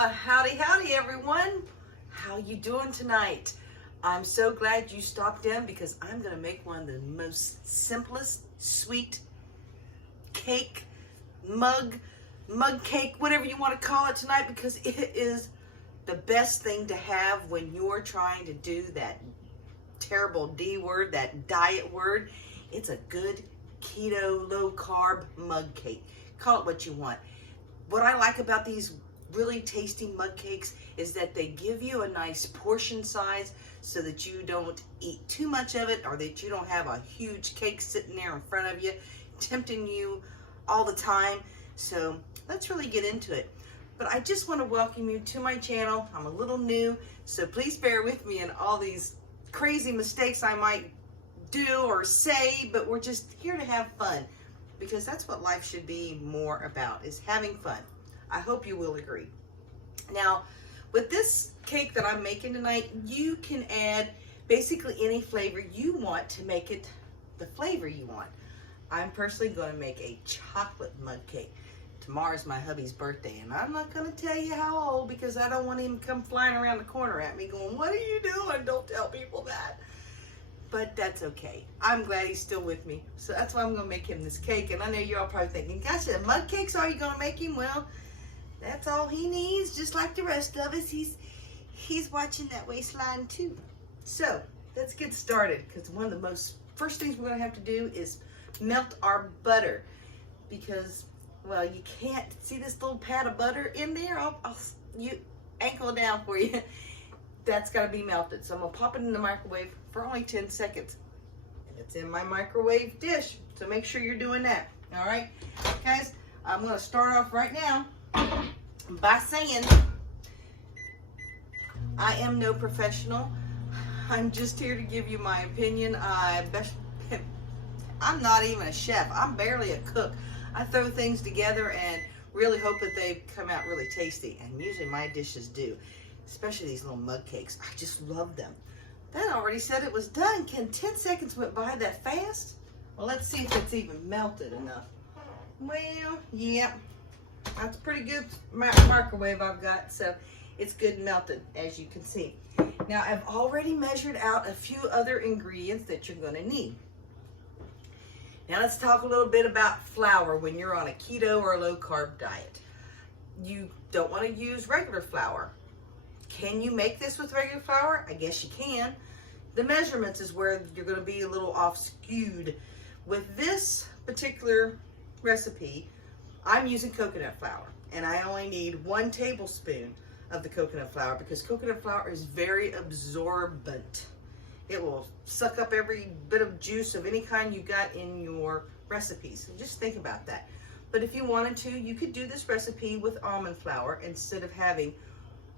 Well, howdy, howdy, everyone. How you doing tonight? I'm so glad you stopped in because I'm going to make one of the most simplest, sweet cake, mug cake, whatever you want to call it tonight, because it is the best thing to have when you're trying to do that terrible D word, that diet word. It's a good keto, low carb mug cake. Call it what you want. What I like about these really tasty mug cakes is that they give you a nice portion size so that you don't eat too much of it, or that you don't have a huge cake sitting there in front of you tempting you all the time. So let's really get into it. But I just want to welcome you to my channel. I'm a little new, so please bear with me in all these crazy mistakes I might do or say, but we're just here to have fun, because that's what life should be more about, is having fun. I hope you will agree. Now, with this cake that I'm making tonight, you can add basically any flavor you want to make it the flavor you want. I'm personally going to make a chocolate mug cake. Tomorrow's my hubby's birthday, and I'm not going to tell you how old, because I don't want him to come flying around the corner at me going, "What are you doing? Don't tell people that." But that's okay. I'm glad he's still with me. So that's why I'm going to make him this cake. And I know you're all probably thinking, "Gosh, a mug cake's all you're going to make him?" Well, that's all he needs, just like the rest of us. He's watching that waistline too. So let's get started, because one of the first things we're going to have to do is melt our butter, because, well, you can't see this little pat of butter in there. I'll ankle it down for you. That's got to be melted. So I'm going to pop it in the microwave for only 10 seconds. And it's in my microwave dish, so make sure you're doing that. All right, guys, I'm going to start off right now by saying I am no professional. I'm just here to give you my opinion. I'm not even a chef. I'm barely a cook. I throw things together and really hope that they come out really tasty, and usually my dishes do, especially these little mug cakes. I just love them. That already said it was done. Can 10 seconds went by that fast? Well, let's see if it's even melted enough. Well, yeah, that's pretty good microwave I've got, so it's good and melted, as you can see. Now, I've already measured out a few other ingredients that you're going to need. Now, let's talk a little bit about flour when you're on a keto or a low carb diet. You don't want to use regular flour. Can you make this with regular flour? I guess you can. The measurements is where you're going to be a little off skewed. With this particular recipe, I'm using coconut flour, and I only need 1 tablespoon of the coconut flour, because coconut flour is very absorbent. It will suck up every bit of juice of any kind you got in your recipes. So just think about that. But if you wanted to, you could do this recipe with almond flour. Instead of having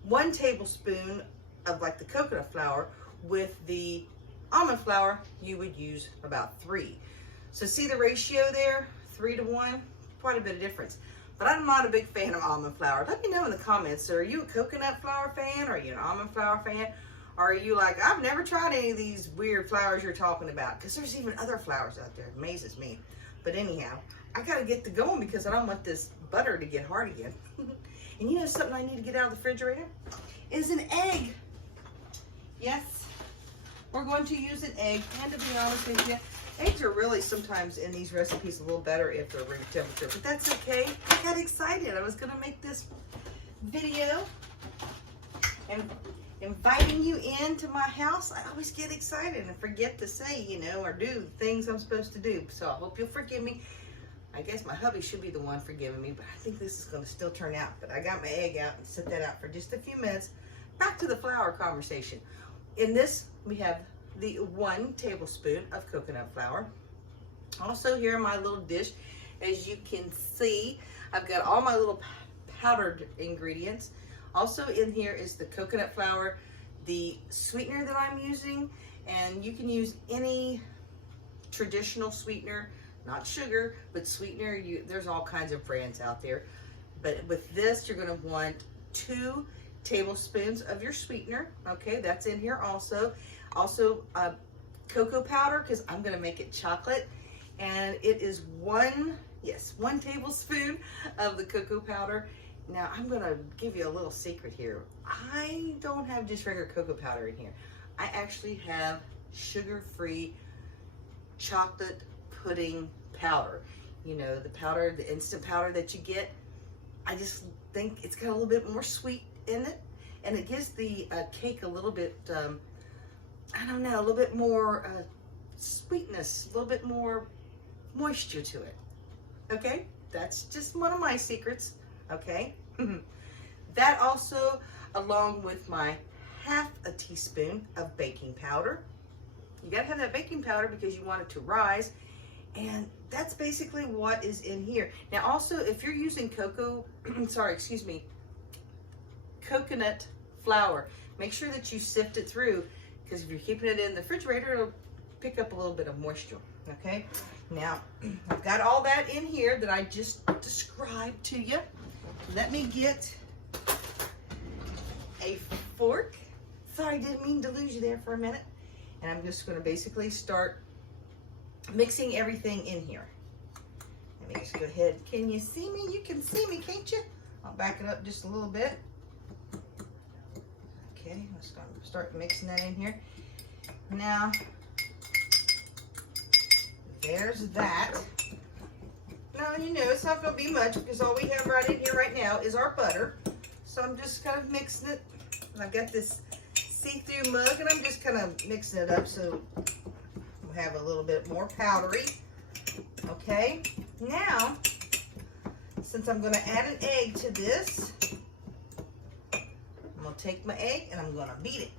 1 tablespoon of like the coconut flour, with the almond flour, you would use about 3. So see the ratio there? 3 to 1, quite a bit of difference. But I'm not a big fan of almond flour. Let me know in the comments. So are you a coconut flour fan? Or are you an almond flour fan? Or are you like, "I've never tried any of these weird flours you're talking about"? Because there's even other flours out there. It amazes me. But anyhow, I got to get to going, because I don't want this butter to get hard again. And you know something I need to get out of the refrigerator? Is an egg. Yes, we're going to use an egg. And to be honest with you, eggs are really sometimes in these recipes a little better if they're room temperature. But that's okay. I got excited. I was going to make this video and inviting you into my house. I always get excited and forget to say, or do things I'm supposed to do. So I hope you'll forgive me. I guess my hubby should be the one forgiving me, but I think this is going to still turn out. But I got my egg out and set that out for just a few minutes. Back to the flour conversation. In this, we have the 1 tablespoon of coconut flour. Also, here in my little dish, as you can see, I've got all my little powdered ingredients. Also in here is the coconut flour, the sweetener that I'm using, and you can use any traditional sweetener, not sugar, but sweetener. There's all kinds of brands out there. But with this, you're going to want 2 tablespoons of your sweetener. Okay, that's in here also. Also, cocoa powder, because I'm going to make it chocolate. And it is 1 tablespoon of the cocoa powder. Now I'm gonna give you a little secret here. I don't have just regular cocoa powder in here. I actually have sugar-free chocolate pudding powder. You know, the powder, the instant powder that you get. I just think it's got a little bit more sweet in it, and it gives the cake a little bit, I don't know, a little bit more sweetness, a little bit more moisture to it. Okay, that's just one of my secrets. Okay, that also, along with my half a teaspoon of baking powder. You gotta have that baking powder because you want it to rise, and that's basically what is in here. Now also, if you're using coconut flour, make sure that you sift it through, because if you're keeping it in the refrigerator, it'll pick up a little bit of moisture. Okay, now I've got all that in here that I just described to you. Let me get a fork. Sorry, didn't mean to lose you there for a minute. And I'm just going to basically start mixing everything in here. Let me just go ahead. Can you see me? You can see me, can't you? I'll back it up just a little bit. Okay, let's start mixing that in here. Now, there's that. Now, you know, it's not going to be much because all we have right in here right now is our butter. So I'm just kind of mixing it. And I've got this see-through mug, and I'm just kind of mixing it up so we'll have a little bit more powdery. Okay, now, since I'm going to add an egg to this, I'm going to take my egg and I'm going to beat it.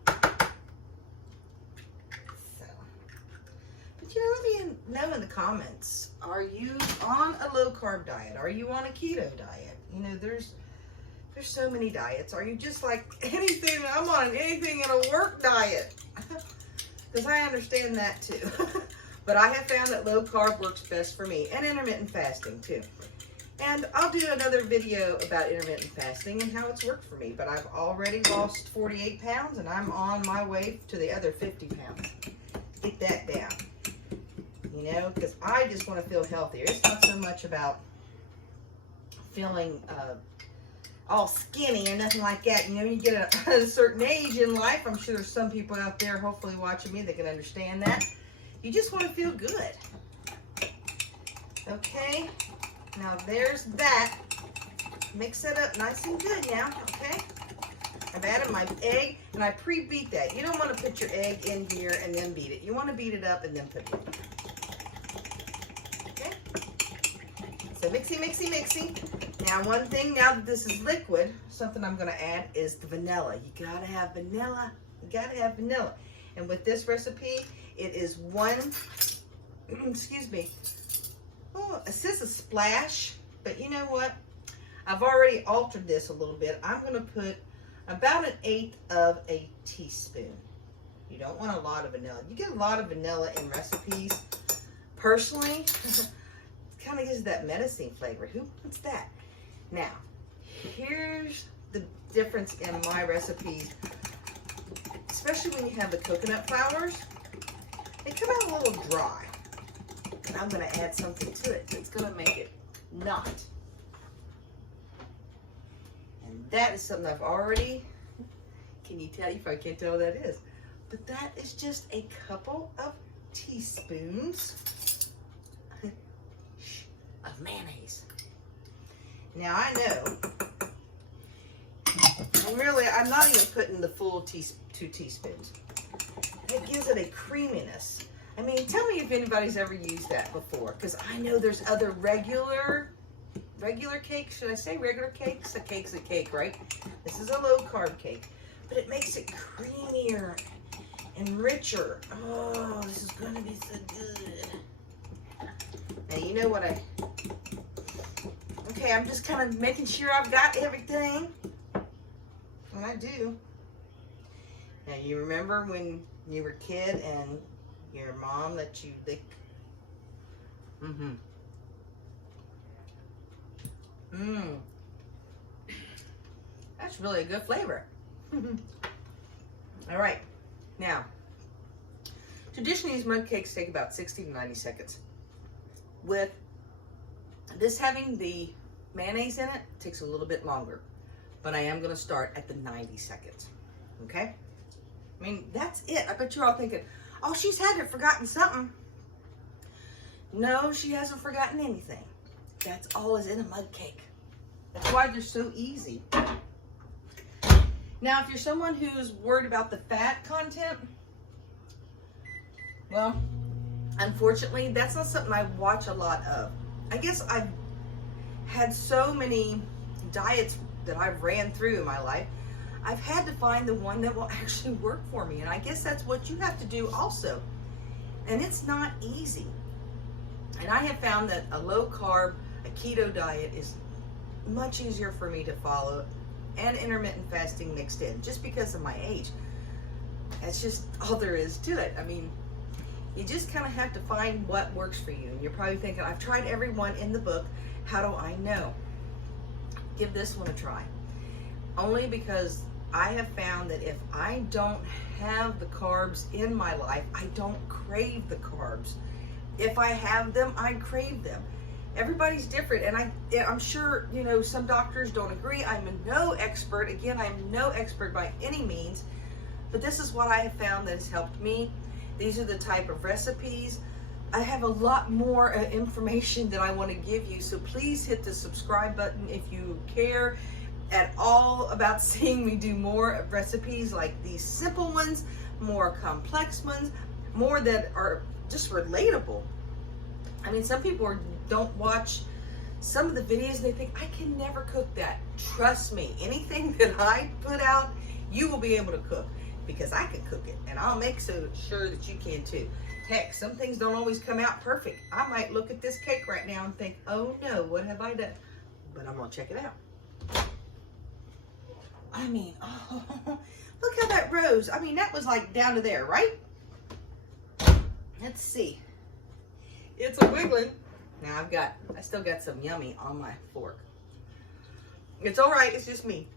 So, but you know, let me know in the comments, are you on a low-carb diet? Are you on a keto diet? You know, there's so many diets. Are you just like anything? I'm on anything in a work diet. Because I understand that too. But I have found that low carb works best for me, and intermittent fasting too. And I'll do another video about intermittent fasting and how it's worked for me. But I've already lost 48 pounds and I'm on my way to the other 50 pounds. Get that down. You know, because I just want to feel healthier. It's not so much about feeling all skinny or nothing like that. You know, you get a certain age in life. I'm sure there's some people out there hopefully watching me that can understand that. You just want to feel good. Okay, now there's that. Mix it up nice and good now, okay? I've added my egg, and I pre-beat that. You don't want to put your egg in here and then beat it. You want to beat it up and then put it in. Okay? So mixy, mixy, mixy. Now one thing, now that this is liquid, something I'm going to add is the vanilla. You got to have vanilla. You got to have vanilla. And with this recipe, it is excuse me, oh, it says a splash, but you know what? I've already altered this a little bit. I'm going to put about 1/8 of a teaspoon. You don't want a lot of vanilla. You get a lot of vanilla in recipes. Personally, it kind of gives that menacing flavor. Who wants that? Now, here's the difference in my recipes, especially when you have the coconut flours. They come out a little dry. And I'm going to add something to it that's going to make it not. And that is something I've already, can you tell? You probably can't tell what that is. But that is just a couple of teaspoons of mayonnaise. Now I know, and really I'm not even putting the full 2 teaspoons. It gives it a creaminess. I mean, tell me if anybody's ever used that before, because I know there's other regular cakes. Should I say regular cakes? A cake's a cake, right? This is a low carb cake, but it makes it creamier and richer. Oh, this is going to be so good. Now, you know what okay, I'm just kind of making sure I've got everything. And I do. Now, you remember when you were a kid and your mom let you lick? That's really a good flavor. All right, now, traditionally these mug cakes take about 60 to 90 seconds. With this having the mayonnaise in it, takes a little bit longer. But I am gonna start at the 90 seconds, okay? I mean, that's it. I bet you're all thinking, oh, she's had to have forgotten something. No, she hasn't forgotten anything. That's all is in a mug cake. That's why they're so easy. Now, if you're someone who's worried about the fat content, well, unfortunately, that's not something I watch a lot of. I guess I've had so many diets that I've ran through in my life, I've had to find the one that will actually work for me. And I guess that's what you have to do also. And it's not easy. And I have found that a low carb, a keto diet is much easier for me to follow, and intermittent fasting mixed in, just because of my age. That's just all there is to it. I mean, you just kind of have to find what works for you. And you're probably thinking, I've tried every one in the book. How do I know? Give this one a try. Only because I have found that if I don't have the carbs in my life, I don't crave the carbs. If I have them, I crave them. Everybody's different, and I'm sure, you know, some doctors don't agree. I'm no expert. Again, I'm no expert by any means, but this is what I have found that has helped me. These are the type of recipes. I have a lot more information that I want to give you, so please hit the subscribe button if you care at all about seeing me do more of recipes like these simple ones, more complex ones, more that are just relatable. I mean, some people don't watch some of the videos and they think, I can never cook that. Trust me, anything that I put out, you will be able to cook, because I can cook it, and I'll make so sure that you can too. Heck, some things don't always come out perfect. I might look at this cake right now and think, oh no, what have I done? But I'm gonna check it out. I mean, oh, look how that rose. I mean, that was like down to there, right? Let's see. It's a wiggling. Now I still got some yummy on my fork. It's all right, it's just me.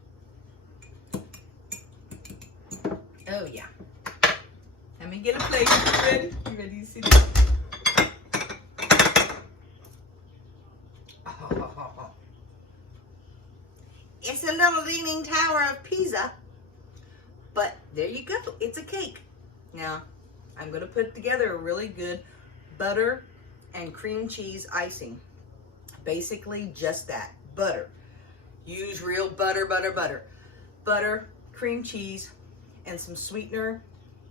Oh yeah. Let me get a plate. You ready? You ready to see this? Oh. It's a little leaning tower of Pisa, but there you go. It's a cake. Now, I'm going to put together a really good butter and cream cheese icing. Basically, just that. Butter. Use real butter, butter, butter. Butter, cream cheese, and some sweetener.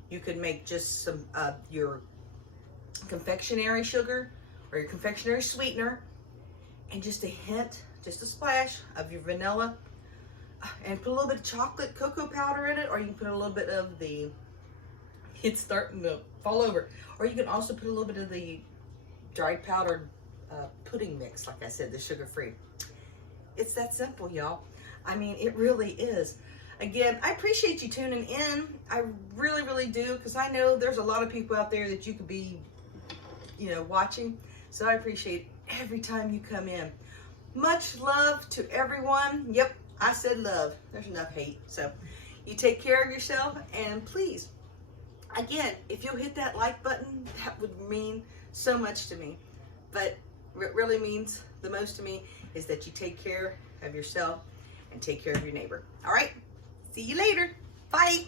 You could make just some your confectionery sugar or your confectionery sweetener, and just a hint, just a splash of your vanilla, and put a little bit of chocolate cocoa powder in it, or you can put a little bit of the, it's starting to fall over, or you can also put a little bit of the dried powdered pudding mix, like I said, the sugar-free. It's that simple, y'all. I mean, it really is. Again, I appreciate you tuning in. I really, really do, because I know there's a lot of people out there that you could be, you know, watching. So I appreciate every time you come in. Much love to everyone. Yep, I said love. There's enough hate. So you take care of yourself, and please, again, if you'll hit that like button, that would mean so much to me. But what really means the most to me is that you take care of yourself and take care of your neighbor. All right? See you later. Bye.